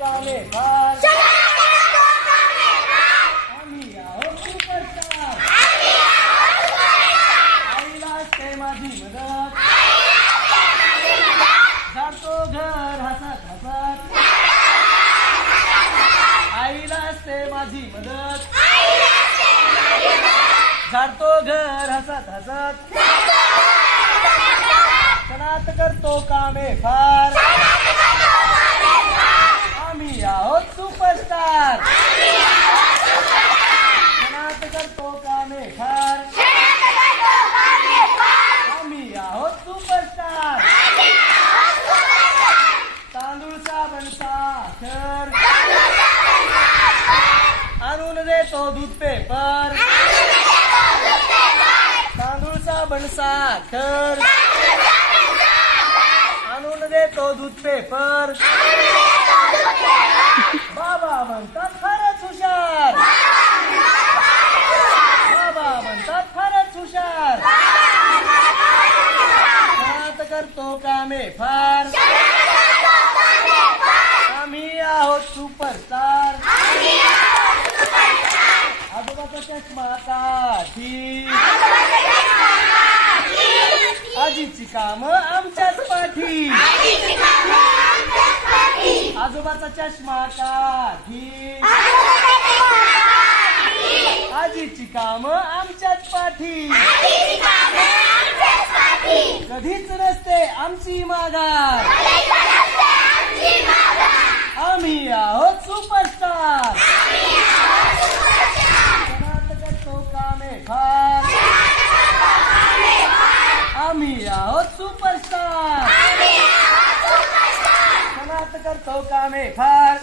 कामे फार आम्ही आहोत सुपरस्टार आईला असते माझी मदत जातो घर हसत हसत आईला असते माझी मदत जातो घर हसत हसत सणात करतो कामे फार आम्ही आहोत सुपरस्टार सणात करतो कामे फार आम्ही आहोत सुपरस्टार तांदूळ साबण साखर आणून देतो दूध पेपर तांदूळ साबण साखर आणून देतो दूध पेपर बाबा म्हणतात फारच हुशार बाबा म्हणतात फारच हुशार सणात करतो कामे फार आम्ही आहोत सुपरस्टार आजोबाचा चष्मा काठी आजीची काम आमच्याच पाठी आजोबाचा चष्मा काठी आजीची काम आमच्याच पाठी कधीच नसते आमची माघार आम्ही आहोत सुपरस्टार सणात करतो कामे फार आम्ही आहोत सुपरस्टार सणात करतो कामे फार